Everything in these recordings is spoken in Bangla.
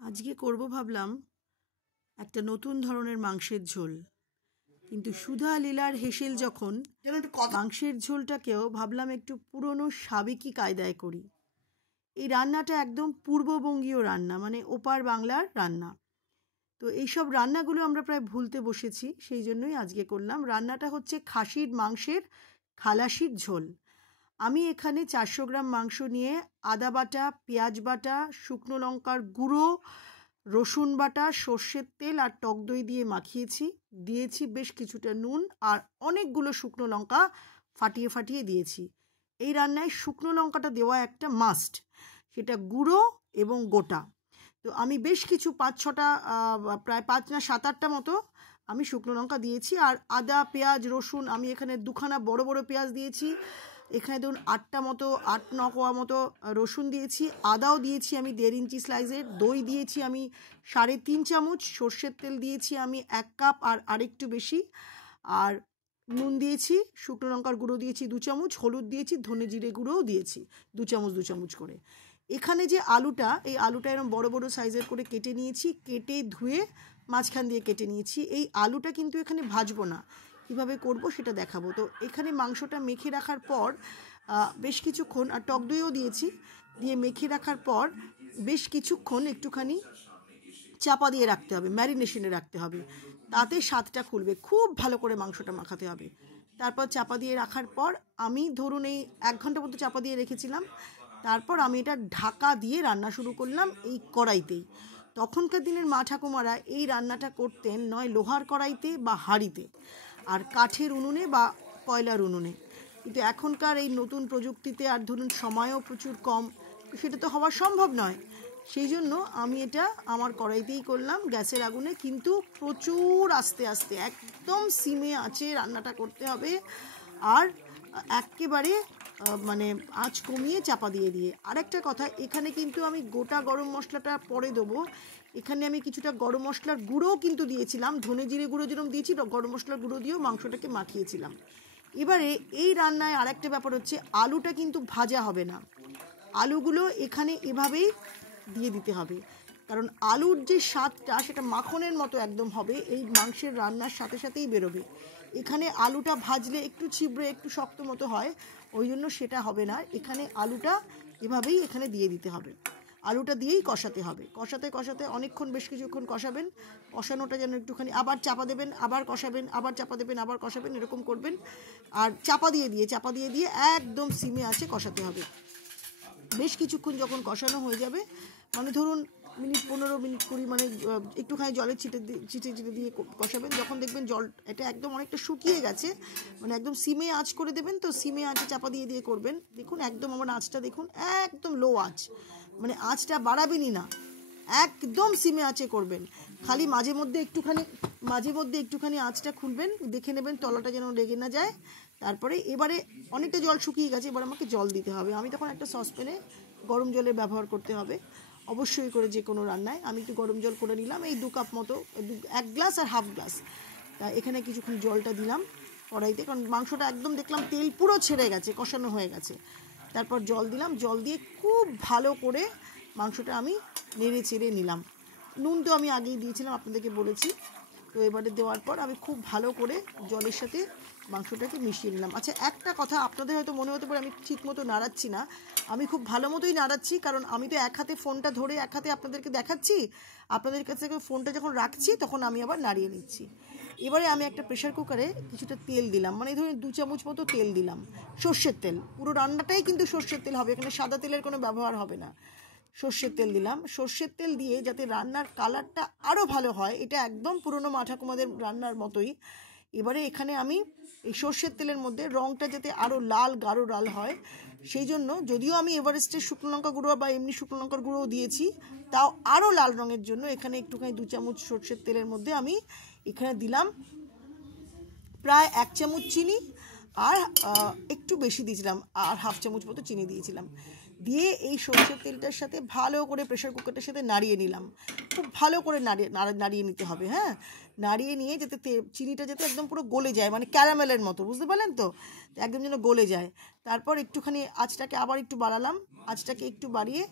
আজকে করব ভাবলাম একটা নতুন ধরনের মাংসের ঝোল, কিন্তু সুধা লীলার হেসেল যখন মাংসের ঝোলটাকেও ভাবলাম একটু পুরনো সাবেকি কায়দায় করি। এই রান্নাটা একদম পূর্ববঙ্গীয় রান্না, মানে ওপার বাংলার রান্না। তো এইসব রান্নাগুলো আমরা প্রায় ভুলতে বসেছি, সেই জন্যই আজকে করলাম। রান্নাটা হচ্ছে খাসির মাংসের খালাসির ঝোল। আমি এখানে 400 গ্রাম মাংস নিয়ে আদা বাটা, পেঁয়াজ বাটা, শুকনো লঙ্কার গুঁড়ো, রসুন বাটা, সর্ষের তেল আর টক দই দিয়ে মাখিয়েছি। দিয়েছি বেশ কিছুটা নুন আর অনেকগুলো শুকনো লঙ্কা ফাটিয়ে ফাটিয়ে দিয়েছি। এই রান্নায় শুকনো লঙ্কাটা দেওয়া একটা মাস্ট, সেটা গুঁড়ো এবং গোটা। তো আমি বেশ কিছু 5-6টা প্রায় 5 না 7-8টা মতো আমি শুকনো লঙ্কা দিয়েছি। আর আদা, পেঁয়াজ, রসুন আমি এখানে 2খানা বড় বড় পেঁয়াজ দিয়েছি। এখানে ধরুন 8-9 কোয়া মতো রসুন দিয়েছি। আদাও দিয়েছি আমি 1.5 ইঞ্চি স্লাইসের। দই দিয়েছি আমি 3.5 চামচ। সর্ষের তেল দিয়েছি আমি 1 কাপ আর আরেকটু বেশি। আর নুন দিয়েছি, শুকনো লঙ্কার গুঁড়ো দিয়েছি 2 চামচ, হলুদ দিয়েছি, ধনে জিরে গুঁড়োও দিয়েছি 2 চামচ করে। এখানে যে আলুটা, এই আলুটা এরকম বড় বড় সাইজের করে কেটে নিয়েছি, কেটে ধুয়ে মাঝখান দিয়ে কেটে নিয়েছি। এই আলুটা কিন্তু এখানে ভাজবো না, কীভাবে করব সেটা দেখাবো। তো এখানে মাংসটা মেখে রাখার পর বেশ কিছুক্ষণ, আর টক দইও দিয়েছি, দিয়ে মেখে রাখার পর বেশ কিছুক্ষণ একটুখানি চাপা দিয়ে রাখতে হবে, ম্যারিনেশনে রাখতে হবে, তাতে স্বাদটা খুলবে। খুব ভালো করে মাংসটা মাখাতে হবে। তারপর চাপা দিয়ে রাখার পর আমি ধরুন এই 1 ঘন্টা মতো চাপা দিয়ে রেখেছিলাম। তারপর আমি এটা ঢাকা দিয়ে রান্না শুরু করলাম এই কড়াইতেই। তখনকার দিনের মা ঠাকুমারা এই রান্নাটা করতেন নয় লোহার কড়াইতে বা হাঁড়িতে, আর কাঠের উনুনে বা কয়লার উনুনে। কিন্তু এখনকার এই নতুন প্রযুক্তিতে আর ধরুন সময়ও প্রচুর কম, সেটা তো হওয়া সম্ভব নয়। সেই জন্য আমি এটা আমার কড়াইতেই করলাম, গ্যাসের আগুনে, কিন্তু প্রচুর আস্তে আস্তে একদম সিমে আঁচে রান্নাটা করতে হবে। আর একেবারে মানে আঁচ কমিয়ে চাপা দিয়ে। আরেকটা কথা, এখানে কিন্তু আমি গোটা গরম মশলাটা পরে দেবো। এখানে আমি কিছুটা গরম মশলার গুঁড়োও কিন্তু দিয়েছিলাম, ধনে জিরে গুঁড়ো যেরকম দিয়েছি, গরম মশলার গুঁড়ো দিয়েও মাংসটাকে মাখিয়েছিলাম। এবারে এই রান্নায় আরেকটা ব্যাপার হচ্ছে, আলুটা কিন্তু ভাজা হবে না। আলুগুলো এখানে এভাবেই দিয়ে দিতে হবে, কারণ আলুর যে স্বাদটা সেটা মাখনের মতো একদম হবে, এই মাংসের রান্নার সাথে সাথেই বেরোবে। এখানে আলুটা ভাজলে একটু ছিবড়ে একটু শক্ত মতো হয়, ওই জন্য সেটা হবে না। এখানে আলুটা এভাবেই এখানে দিয়ে দিতে হবে, আলুটা দিয়েই কষাতে হবে। কষাতে অনেকক্ষণ, বেশ কিছুক্ষণ কষাবেন। কষানোটা যেন একটুখানি, আবার চাপা দেবেন, আবার কষাবেন, আবার চাপা দেবেন, আবার কষাবেন, এরকম করবেন। আর চাপা দিয়ে একদম সিমে আছে কষাতে হবে। বেশ কিছুক্ষণ যখন কষানো হয়ে যাবে, মানে ধরুন 15-20 মানে একটুখানি জলের ছিটে দিয়ে কষাবেন। যখন দেখবেন জল এটা একদম অনেকটা শুকিয়ে গেছে, মানে একদম সিমে আঁচ করে দেবেন। তো সিমে আঁচে চাপা দিয়ে করবেন। দেখুন একদম আমার আঁচটা দেখুন, একদম লো আঁচ, মানে আঁচটা বাড়াবেনই না, একদম সিমে আঁচে করবেন। খালি মাঝে মধ্যে একটুখানি আঁচটা খুলবেন, দেখে নেবেন তলাটা যেন লেগে না যায়। তারপরে এবারে অনেকটা জল শুকিয়ে গেছে, এবার আমাকে জল দিতে হবে। আমি তখন একটা সসপ্যানে গরম জলের ব্যবহার করতে হবে অবশ্যই করে, যে কোনো রান্নায়। আমি একটু গরম জল করে নিলাম, এই 2 কাপ মতো, 1 গ্লাস আর হাফ গ্লাস। তা এখানে কিছুক্ষণ জলটা দিলাম কড়াইতে, কারণ মাংসটা একদম দেখলাম তেল পুরো ছেড়ে গেছে, কষানো হয়ে গেছে। তারপর জল দিলাম, জল দিয়ে খুব ভালো করে মাংসটা আমি নেড়ে চেড়ে নিলাম। নুন তো আমি আগেই দিয়েছিলাম, আপনাদেরকে বলেছি। তো এবারে দেওয়ার পর আমি খুব ভালো করে জলের সাথে মাংসটাকে মিশিয়ে নিলাম। আচ্ছা, একটা কথা, আপনাদের হয়তো মনে হতে পারে আমি ঠিক মতো নাড়াচ্ছি না। আমি খুব ভালো মতোই নাড়াচ্ছি, কারণ আমি তো এক হাতে ফোনটা ধরে এক হাতে আপনাদেরকে দেখাচ্ছি। আপনাদের কাছ থেকে ফোনটা যখন রাখছি তখন আমি আবার নাড়িয়ে নিচ্ছি। এবারে আমি একটা প্রেশার কুকারে কিছুটা তেল দিলাম, মানে ধরুন 2 চামচ মতো তেল দিলাম, সর্ষের তেল। পুরো রান্নাটাই কিন্তু সর্ষের তেল হবে, এখানে সাদা তেলের কোনো ব্যবহার হবে না। সর্ষের তেল দিলাম। সর্ষের তেল দিয়ে যাতে রান্নার কালারটা আরও ভালো হয়, এটা একদম পুরনো মা ঠাকুমাদের রান্নার মতোই। এবারে এখানে আমি এই সর্ষের তেলের মধ্যে রঙটা যাতে আরও গাঢ় লাল হয়, সেই জন্য, যদিও আমি এভারেস্টের শুকনো লঙ্কা গুঁড়ো বা এমনি শুকনো লঙ্কার গুঁড়োও দিয়েছি, তাও আরও লাল রঙের জন্য এখানে একটুখানি 2 চামচ সর্ষের তেলের মধ্যে আমি এখানে দিলাম প্রায় 1 চামচ চিনি, আর একটু বেশি দিয়েছিলাম, আর হাফ চামচ মতো চিনি দিয়েছিলাম। দিয়ে এই সর্ষের তেলটার সাথে ভালো করে প্রেশার কুকারটার সাথে নাড়িয়ে নিলাম। খুব ভালো করে নাড়িয়ে নিতে হবে, হ্যাঁ। নাড়িয়ে নিয়ে যাতে চিনিটা যাতে একদম পুরো গলে যায়, মানে ক্যারামেলের মতো, বুঝতে পারলেন তো, একদম যেন গলে যায়। তারপর একটুখানি আঁচটাকে আবার একটু বাড়ালাম, আঁচটাকে একটু বাড়িয়ে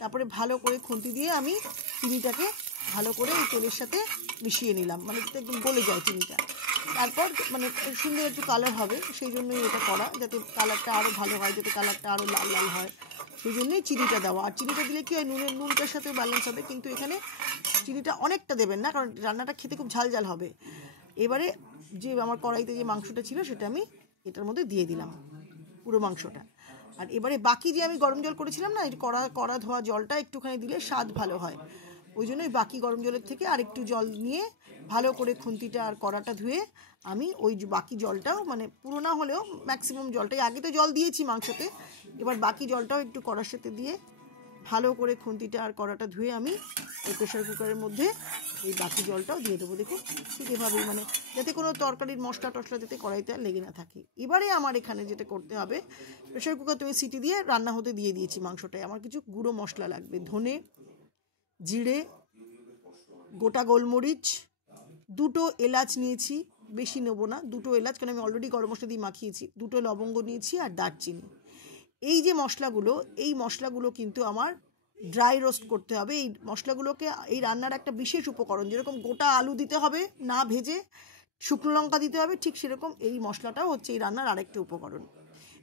তারপরে ভালো করে খুন্তি দিয়ে আমি চিনিটাকে ভালো করে এই তেলের সাথে মিশিয়ে নিলাম, মানে যাতে একদম গলে যায় চিনিটা। তারপর মানে সুন্দর একটু কালার হবে, সেই জন্যই এটা করা, যাতে কালারটা আরও ভালো হয়, যাতে কালারটা আরও লাল লাল হয়, সেই জন্যই চিনিটা দেওয়া। আর চিনিটা দিলে কি হয়, নুনটার সাথে ব্যালেন্স হবে, কিন্তু এখানে চিনিটা অনেকটা দেবেন না, কারণ রান্নাটা খেতে খুব ঝাল ঝাল হবে। এবারে যে আমার কড়াইতে যে মাংসটা ছিল সেটা আমি এটার মধ্যে দিয়ে দিলাম, পুরো মাংসটা। আর এবারে বাকি যে আমি গরম জল করেছিলাম না, এই কড়া ধোয়া জলটা একটুখানি দিলে স্বাদ ভালো হয়, ওই জন্যই বাকি গরম জলের থেকে আর একটু জল নিয়ে ভালো করে খুন্তিটা আর কড়াটা ধুয়ে আমি ওই বাকি জলটাও, মানে পুরো না হলেও ম্যাক্সিমাম জলটাই, আগে তো জল দিয়েছি মাংসতে, এবার বাকি জলটাও একটু কড়ার সাথে দিয়ে ভালো করে খুন্তিটা আর কড়াটা ধুয়ে আমি এই প্রেশার কুকারের মধ্যে এই বাকি জলটাও দিয়ে দেবো। দেখুন ঠিক এভাবেই, মানে যাতে কোনো তরকারির মশলা টশলা যাতে কড়াইতে আর লেগে না থাকে। এবারে আমার এখানে যেটা করতে হবে, প্রেশার কুকার তুমি সিটি দিয়ে রান্না হতে দিয়ে দিয়েছি মাংসটায়, আমার কিছু গুঁড়ো মশলা লাগবে, ধনে, জিরে, গোটা গোলমরিচ, 2টো এলাচ নিয়েছি, বেশি নেবো না, 2টো এলাচ, কারণ আমি অলরেডি গরম মশলা দিয়ে মাখিয়েছি, 2টো লবঙ্গ নিয়েছি আর দারচিনি। এই যে মশলাগুলো, এই মশলাগুলো কিন্তু আমার ড্রাই রোস্ট করতে হবে। এই মশলাগুলোকে এই রান্নার একটা বিশেষ উপকরণ, যেরকম গোটা আলু দিতে হবে না ভেজে, শুকনো লঙ্কা দিতে হবে, ঠিক সেরকম এই মশলাটাও হচ্ছে এই রান্নার আরেকটা উপকরণ।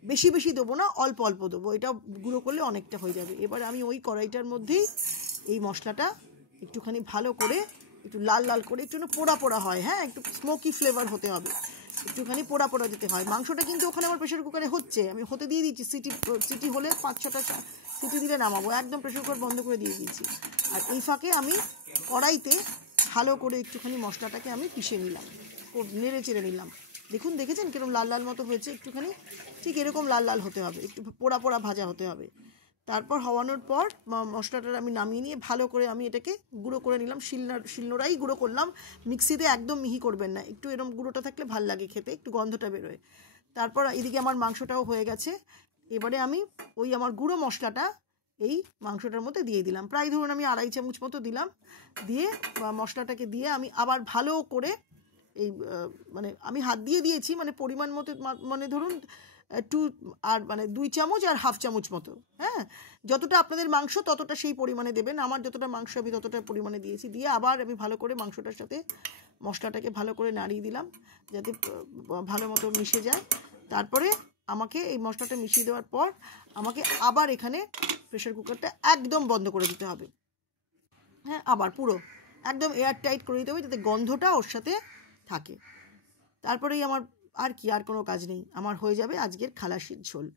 বেশি বেশি দেবো না, অল্প অল্প দেবো, এটা গুঁড়ো করলে অনেকটা হয়ে যাবে। এবার আমি ওই কড়াইটার মধ্যেই এই মশলাটা একটুখানি ভালো করে, একটু লাল লাল করে, একটু পোড়া পোড়া হয়, হ্যাঁ, একটু স্মোকি ফ্লেভার হতে হবে, একটুখানি পোড়া পোড়া দিতে হয়। মাংসটা কিন্তু ওখানে আমার প্রেশার কুকারে হচ্ছে, আমি হতে দিয়ে দিচ্ছি, সিটি হলে 5-6টা সিটি দিলে নামাবো, একদম প্রেশার কুকার বন্ধ করে দিয়ে দিয়েছি। আর এই ফাঁকে আমি কড়াইতে ভালো করে একটুখানি মশলাটাকে আমি পিষে নিলাম, নেড়ে চেড়ে নিলাম। দেখুন, দেখেছেন কিরকম লাল লাল মতো হয়েছে, একটুখানি ঠিক এরকম লাল লাল হতে হবে, একটু পোড়া পোড়া ভাজা হতে হবে। তারপর হওয়ানোর পর মশলাটা আমি নামিয়ে নিয়ে ভালো করে আমি এটাকে গুঁড়ো করে নিলাম, শিলনোড়াই গুঁড়ো করলাম, মিক্সিতে একদম মিহি করবেন না, একটু এরকম গুঁড়োটা থাকলে ভাল লাগে খেতে, একটু গন্ধটা বেরোয়। তারপর এদিকে আমার মাংসটাও হয়ে গেছে, এবারে আমি ওই আমার গুঁড়ো মশলাটা এই মাংসটার মধ্যে দিয়ে দিলাম, প্রায় ধরুন আমি 2.5 চামচ মতো দিলাম, দিয়ে মশলাটাকে দিয়ে আমি আবার ভালো করে এই মানে আমি হাত দিয়ে দিয়েছি, মানে পরিমাণ মতো, মানে ধরুন 2 চামচ আর 1/2 চামচ মতো, হ্যাঁ, যতটা আপনাদের মাংস ততটা সেই পরিমাণে দেবেন, আমার যতটা মাংস আমি ততটা পরিমাণে দিয়েছি। দিয়ে আবার আমি ভালো করে মাংসটার সাথে মশলাটাকে ভালো করে নাড়িয়ে দিলাম, যাতে ভালো মতো মিশে যায়। তারপরে আমাকে এই মশলাটা মিশিয়ে দেওয়ার পর আমাকে আবার এখানে প্রেশার কুকারটা একদম বন্ধ করে দিতে হবে, হ্যাঁ, আবার পুরো একদম এয়ার টাইট করে দিতে হবে, যাতে গন্ধটা ওর সাথে থাকে। তারপরেই আমার আর কি, আর কোনো কাজ নেই, আমার হয়ে যাবে আজকের খালাসির ঝোল।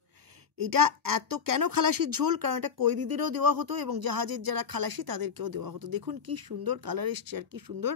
এটা এত কেন খালাসির ঝোল, কারণ এটা কয়েদিদেরও দেওয়া হতো এবং জাহাজের যারা খালাসি তাদেরকেও দেওয়া হতো। দেখুন কি সুন্দর কালার এসছে আর কি সুন্দর